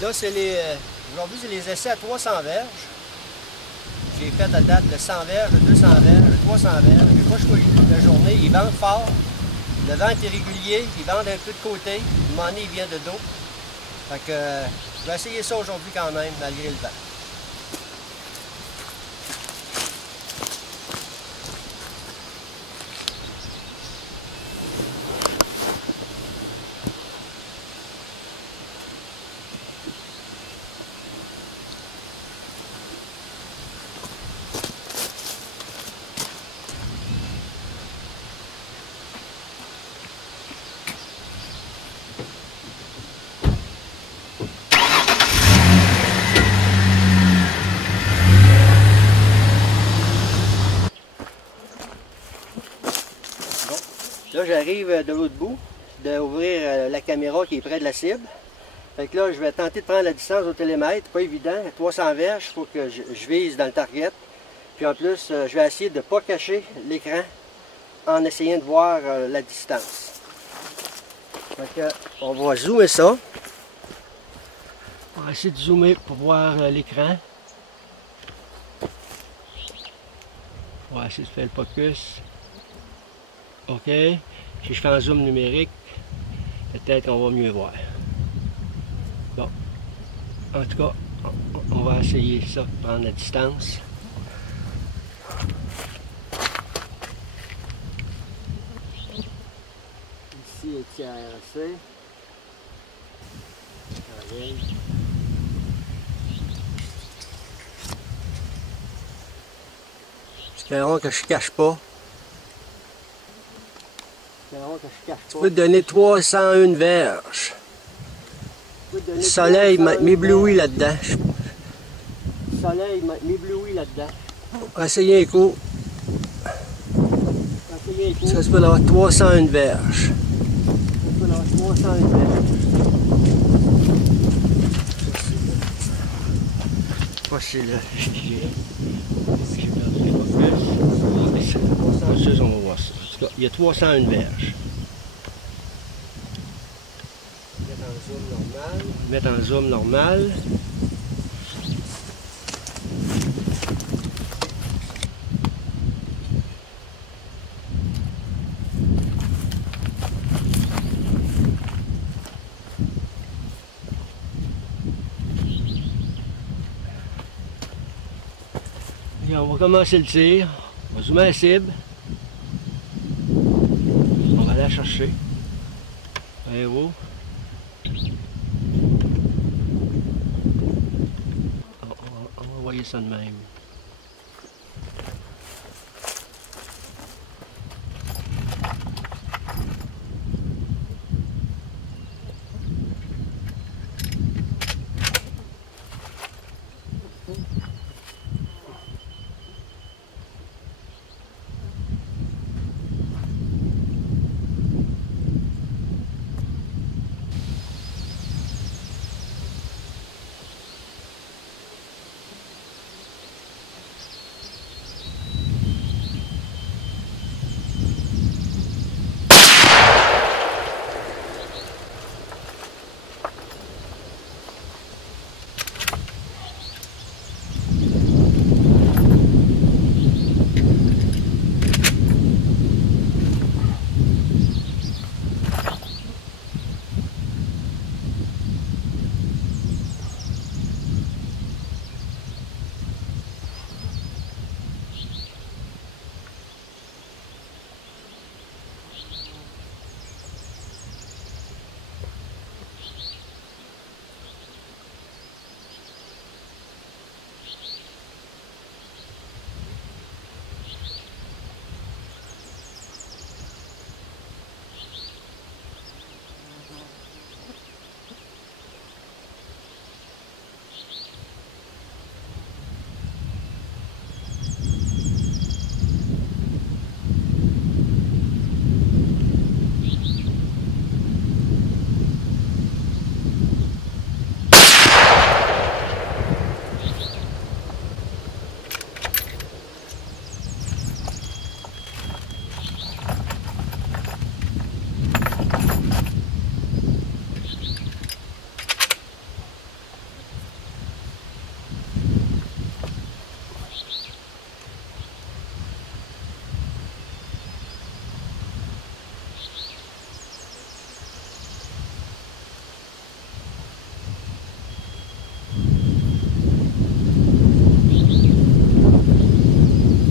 Là, c'est les... Aujourd'hui, c'est les essais à 300 verges. J'ai fait à date le 100 verges, le 200 verges, le 300 verges. J'ai pas choisi la journée. Ils vendent fort. Le vent est irrégulier. Ils vendent un peu de côté. Le moment donné, il vient de dos. Fait que je vais essayer ça aujourd'hui quand même, malgré le vent. Là, j'arrive de l'autre bout, d'ouvrir la caméra qui est près de la cible. Fait que là, je vais tenter de prendre la distance au télémètre. Pas évident, à 300 verges, il faut que je vise dans le target. Puis en plus, je vais essayer de ne pas cacher l'écran en essayant de voir la distance. Fait que, on va zoomer ça. On va essayer de zoomer pour voir l'écran. On va essayer de faire le focus. OK. Si je fais un zoom numérique, peut-être qu'on va mieux voir. Bon. En tout cas, on va essayer ça, prendre la distance. Ici, étirer. Espérons que je ne cache pas. Tu peux te donner 301 verges. Le soleil m'éblouit là-dedans. Le soleil m'éblouit là-dedans. Essayez un coup. Ça se peut d'avoir 301 verges. Ça peut d'avoir 301 verges. Pas si là. J'ai perdu le focus. On va voir ça. En tout cas, il y a 301 verges. Mettre en zoom normal. Et on va commencer le tir. On va zoomer la cible. On va aller la chercher. Très haut. On va envoyer ça de même.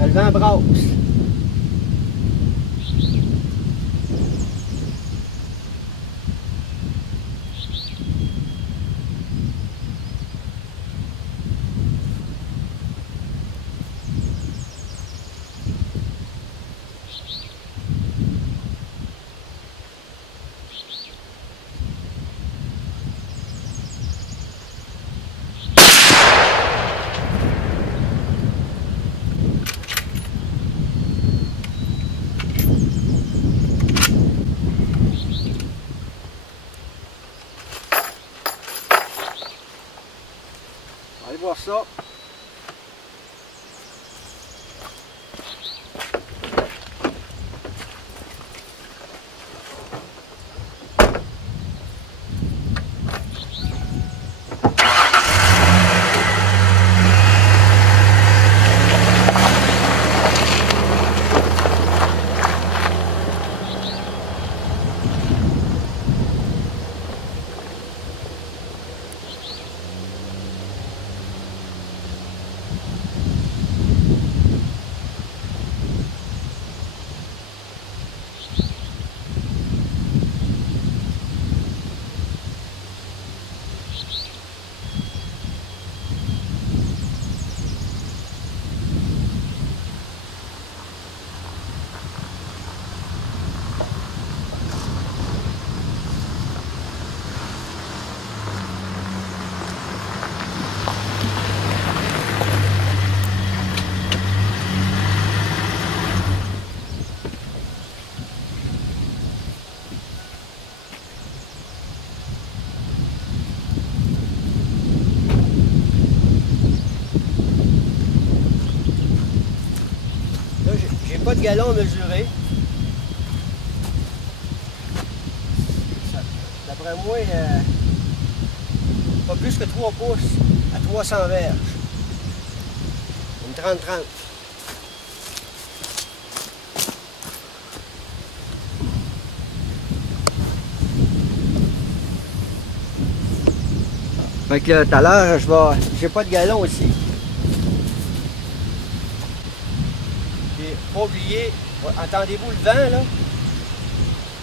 le vent brasse. Allez voir ça. Pas de galon mesuré. D'après moi, pas plus que 3 pouces à 300 verges. Une 30-30. Fait que tout à l'heure, j'ai pas de galon aussi. Pas oublier, entendez-vous le vent là?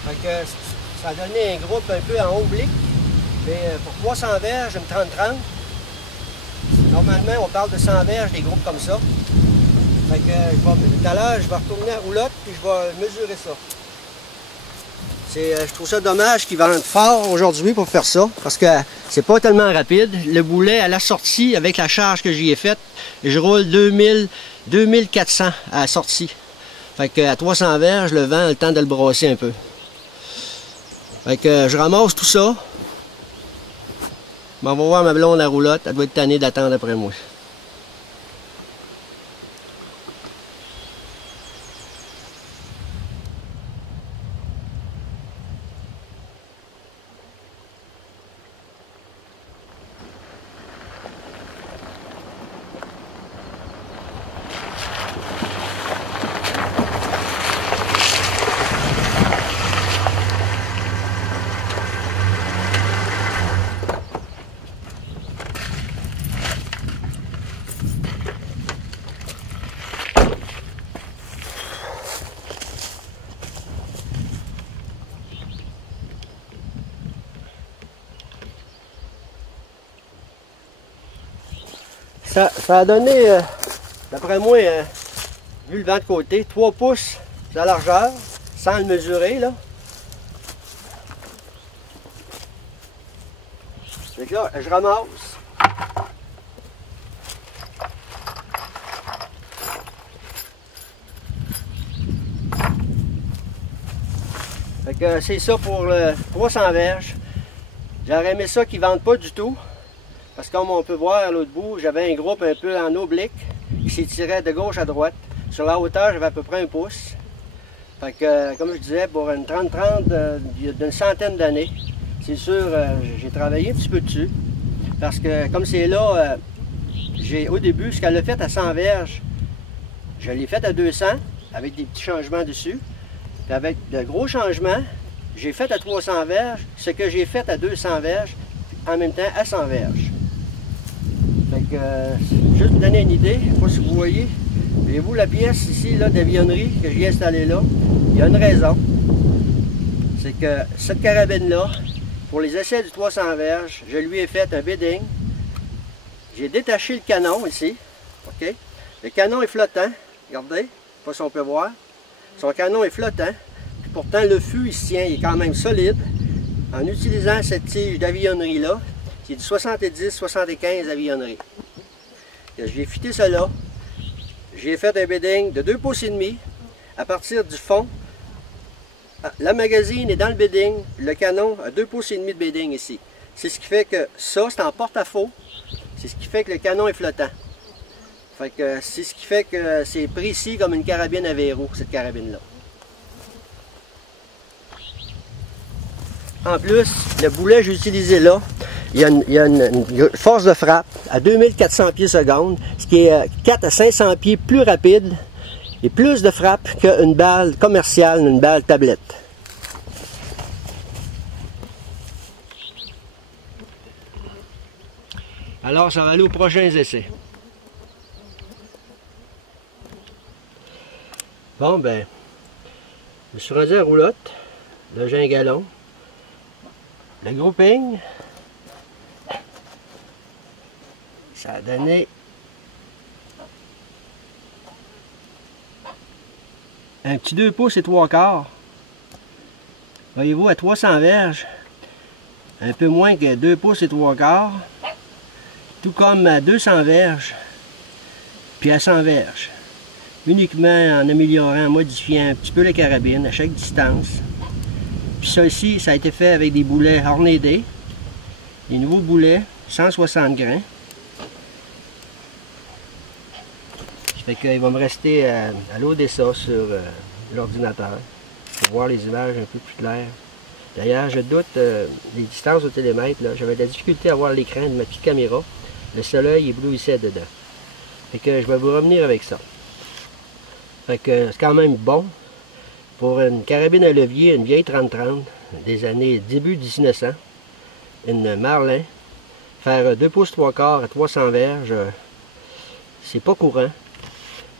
Fait que ça a donné un groupe un peu en oblique, mais pour 300 verges, une 30-30. Normalement, on parle de 100 verges, des groupes comme ça. Fait que tout à l'heure, je vais retourner à roulotte et je vais mesurer ça. Je trouve ça dommage qu'ils vendent fort aujourd'hui pour faire ça, parce que c'est pas tellement rapide. Le boulet à la sortie, avec la charge que j'y ai faite, je roule 2400 à la sortie. Fait que à 300 verges, le vent a le temps de le brasser un peu. Fait que je ramasse tout ça. On va voir ma blonde à roulotte, elle doit être tannée d'attendre après moi. Ça a donné, d'après moi, vu le vent de côté, 3 pouces de largeur, sans le mesurer, là. Fait que là, je ramasse. Fait que c'est ça pour le 300 verges. J'aurais aimé ça qu'ils ne vendent pas du tout. Parce que comme on peut voir à l'autre bout, j'avais un groupe un peu en oblique qui s'étirait de gauche à droite. Sur la hauteur, j'avais à peu près 1 pouce. Fait que, comme je disais, pour une 30-30 d'une centaine d'années, c'est sûr, j'ai travaillé un petit peu dessus. Parce que comme c'est là, au début, ce qu'elle a fait à 100 verges, je l'ai fait à 200, avec des petits changements dessus. Puis avec de gros changements, j'ai fait à 300 verges, ce que j'ai fait à 200 verges, en même temps à 100 verges. Fait que, juste pour donner une idée, je ne sais pas si vous voyez, Voyez-vous la pièce ici là, d'avironnerie que j'ai installée là? Il y a une raison. C'est que cette carabine-là, pour les essais du 300 verges, je lui ai fait un bedding. J'ai détaché le canon ici. OK? Le canon est flottant. Regardez, je ne sais pas si on peut voir. Son canon est flottant. Puis pourtant, le fût, il se tient, il est quand même solide. En utilisant cette tige d'avironnerie-là, c'est du 70-75 avironnerie. J'ai fité cela. J'ai fait un bedding de 2 pouces et demi à partir du fond. La magazine est dans le bedding, le canon a 2 pouces et demi de bedding ici. C'est ce qui fait que ça, c'est en porte-à-faux. C'est ce qui fait que le canon est flottant. Fait que c'est ce qui fait que c'est précis comme une carabine à verrou, cette carabine-là. En plus, le boulet que j'ai utilisé là, il y a une force de frappe à 2400 pieds seconde, ce qui est 4 à 500 pieds plus rapide et plus de frappe qu'une balle commerciale, une balle tablette. Alors, ça va aller aux prochains essais. Bon, ben, je me suis rendu à roulotte. Là, j'ai un galon. Le grouping, ça a donné un petit 2 pouces et 3/4. Voyez-vous, à 300 verges, un peu moins que 2 pouces et 3/4. Tout comme à 200 verges, puis à 100 verges. Uniquement en améliorant, en modifiant un petit peu la carabine à chaque distance. Puis ça ici, ça a été fait avec des boulets Hornady, des nouveaux boulets, 160 grains. Ça fait qu'il va me rester à loader ça sur l'ordinateur pour voir les images un peu plus claires. D'ailleurs, je doute des distances au télémètre. J'avais de la difficulté à voir l'écran de ma petite caméra. Le soleil éblouissait dedans. Fait que je vais vous revenir avec ça. Fait que c'est quand même bon. Pour une carabine à levier, une vieille 30-30 des années début 1900, une Marlin, faire 2 pouces 3/4 à 300 verges, c'est pas courant.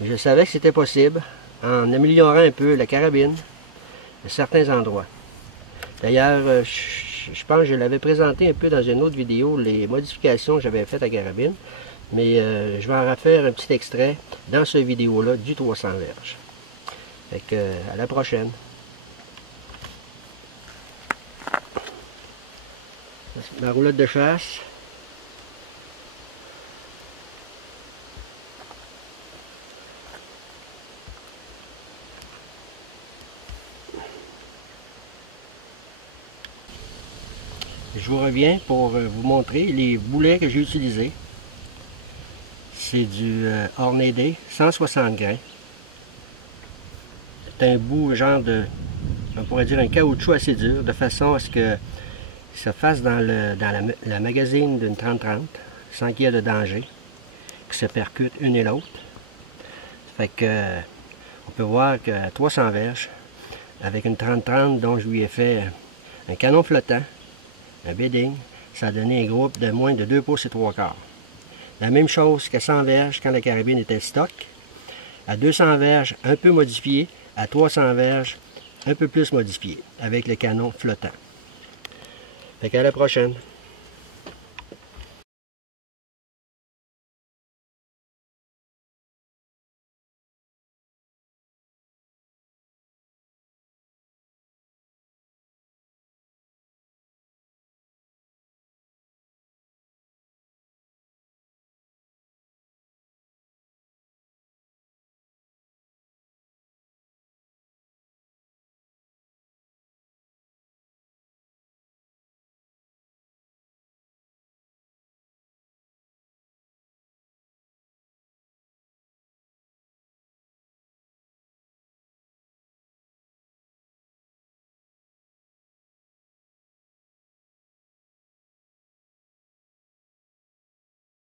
Je savais que c'était possible en améliorant un peu la carabine à certains endroits. D'ailleurs, je pense que je l'avais présenté un peu dans une autre vidéo, les modifications que j'avais faites à la carabine, mais je vais en refaire un petit extrait dans cette vidéo-là du 300 verges. Fait que, à la prochaine. Ma roulotte de chasse. Je vous reviens pour vous montrer les boulets que j'ai utilisés. C'est du Hornady 160 grains. C'est un bout genre de, on pourrait dire un caoutchouc assez dur, de façon à ce que ça fasse dans la magazine d'une 30-30, sans qu'il y ait de danger, qui se percute une et l'autre. Fait que on peut voir qu'à 300 verges, avec une 30-30 dont je lui ai fait un canon flottant, un bedding, ça a donné un groupe de moins de 2 pouces et 3/4. La même chose qu'à 100 verges quand la carabine était stock. À 200 verges, un peu modifié. À 300 verges, un peu plus modifié, avec le canon flottant. Fait qu'à la prochaine.